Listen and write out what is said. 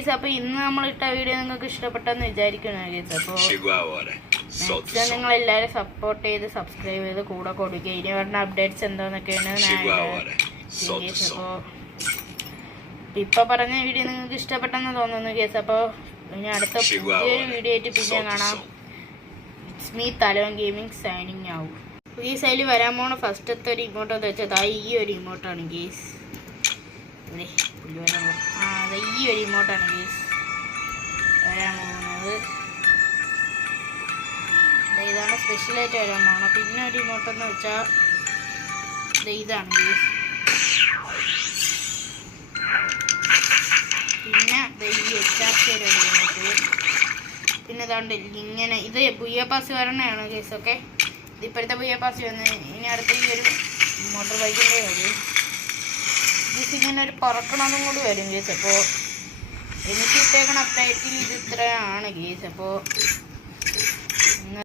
ഗീസ് അപ്പോൾ ഇന്ന് നമ്മളിട്ട വീഡിയോ നിങ്ങൾക്ക് ഇഷ്ടപ്പെട്ടെന്ന് വിചാരിക്കണം ഗീസ്. അപ്പോൾ മാക്സിമം നിങ്ങൾ എല്ലാവരും സപ്പോർട്ട് ചെയ്ത് സബ്സ്ക്രൈബ് ചെയ്ത് കൂടെ കൊടുക്കുക. ഇനി വരുന്ന അപ്ഡേറ്റ്സ് എന്താണെന്നൊക്കെയാണ് ഗീസ്. അപ്പോൾ ഇപ്പോൾ പറഞ്ഞ വീഡിയോ നിങ്ങൾക്ക് ഇഷ്ടപ്പെട്ടെന്ന് തോന്നുന്നു ഗീസ്. അപ്പോൾ ഇനി അടുത്ത പുതിയൊരു വീഡിയോ ആയിട്ട് പിന്നെ കാണാം. ഇറ്റ്സ് മീ തലോൻ ഗെയിമിംഗ് സൈനിങ് ആവും. ഈ സൈഡിൽ വരാൻ പോണ ഫസ്റ്റത്തെ ഒരു ഇമോട്ടെന്ന് വെച്ചാൽ ഈ ഒരു ഇമോട്ടാണ് ഗീസ്. അതെ ഈ ഒരു ഇമോട്ടാണ് ഗീസ് വരാൻ പോകുന്നത്. ഇതാണ് സ്പെഷ്യലായിട്ട് വരാൻ പോകുന്നത്. പിന്നെ ഒരു ഇമോട്ടെന്ന് വെച്ചാൽ ഇതാണ് ഗീസ്. പിന്നെ ഈ HRC ഒരു ഇമോട്ട്. പിന്നെ ഇതാണ്ട് ഇങ്ങനെ ഇത് ബുയ്യ പാസ് വരണതാണ് ഗീസ്. ഓക്കെ, ഇതിപ്പോഴത്തെ ബുയ്യ പാസ് വന്ന് ഇനി അടുത്ത ഈ ഒരു മോട്ടോർ ബൈക്കിൻ്റെ വരും ഗീസ്. ഇങ്ങനെ ഒരു പറക്കണമെന്നും കൂടി വരും ഗീസ്. അപ്പോൾ എനിക്ക് ഇട്ടേക്കണ അപ്ഡേറ്റിൽ ഇത് ഇത്രയാണ് ഗീസ്. അപ്പോൾ